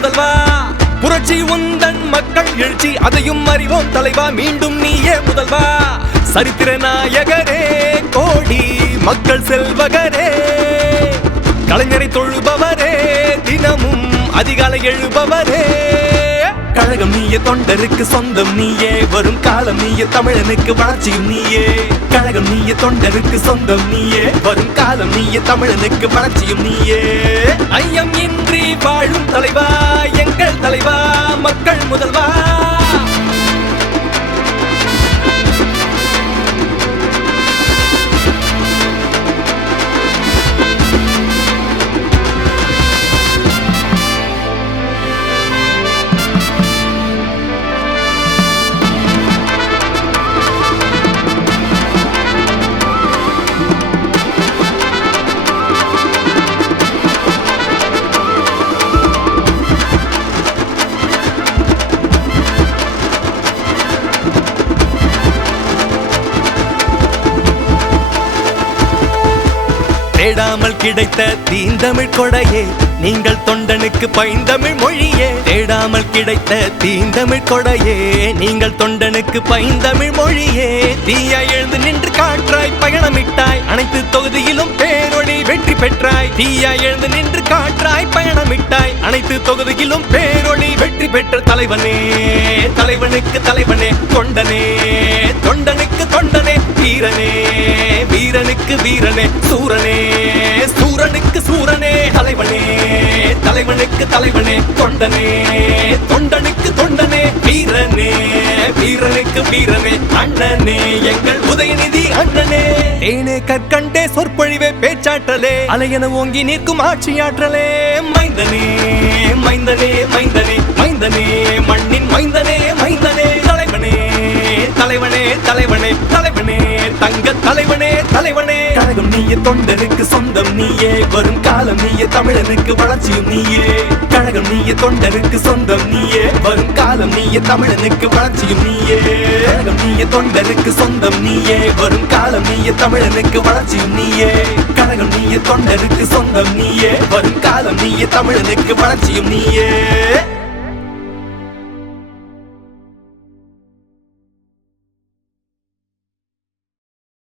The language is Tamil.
முதல்வா. புரட்சி உந்தன் மக்கள் எழுச்சி அதையும் அறிவோம் தலைவா, மீண்டும் நீயே முதல்வா. சரித்திர நாயகரே, கோடி மக்கள் செல்வகரே, கலைஞரை தொழுபவரே, தினமும் அதிகாலை எழுபவரே. கழகம் நீயே, தொண்டருக்கு சொந்தம் நீயே, வரும் காலம் நீயே, தமிழனுக்கு வளர்ச்சியும் நீயே. கழகம் நீயே, தொண்டருக்கு சொந்தம் நீயே, வரும் காலம் நீயே, தமிழனுக்கு வளர்ச்சியும் நீயே. ஐயம் இன்றி வாழும் தலைவா, எங்கள் தலைவா, மக்கள் முதல்வா. தேடாமல் கிடைத்த தீந்தமிழ் கொடையே, நீங்கள் தொண்டனுக்கு பைந்தமிழ் மொழியே. தேடாமல் கிடைத்த தீந்தமிழ் கொடையே, நீங்கள் தொண்டனுக்கு பைந்தமிழ் மொழியே. தீயா எழுந்து நின்று காற்றாய் பயணமிட்டாய், அனைத்து தொகுதியிலும் பேரொளி வெற்றி பெற்றாய். தீயா எழுந்து நின்று காற்றாய் பயணமிட்டாய், அனைத்து தொகுதியிலும் பேரொளி வெற்றி பெற்ற தலைவனே, தலைவனுக்கு தலைவனே, தொண்டனே, தொண்டனுக்கு தொண்டனே, வீரனே, வீரனுக்கு வீரனே, சூரனே, சூரனுக்கு சூரனே, தலைவனே, தலைவனுக்கு தலைவனே, தொண்டனே, தொண்டனுக்கு தொண்டனே, வீரனே, வீரனுக்கு வீரனே, அண்ணனே, எங்கள் உதயநிதி அண்ணனே. தேனே கற்கண்டே சொற்பொழிவே பேச்சாற்றலே, அலையென ஓங்கி நிற்கும் ஆட்சியாற்றலே. மைந்தனே, மைந்தனே, மைந்தனே, மைந்தனே, மண்ணின் மைந்தனே, மைந்தனே, தலைவனே, தலைவனே, தலைவனே, தலைவனே, தங்க தலைவனே, தலைவனே. கழகம் நீயே, தொண்டருக்கு சொந்தம் நீயே, வரும் காலம் நீயே, தமிழனுக்கு வளர்ச்சியும் நீயே. கழகம் நீயே, தொண்டருக்கு சொந்தம் நீயே, வரும் காலம் நீயே, தமிழனுக்கு வளர்ச்சியும் நீயே. கழகம் நீயே, தொண்டருக்கு சொந்தம் நீயே, வரும் காலம் நீயே, தமிழனுக்கு வளர்ச்சியும் நீயே. கழகம் நீயே, தொண்டருக்கு சொந்தம் நீயே, வரும் காலம் நீயே, தமிழனுக்கு வளர்ச்சியும் நீயே.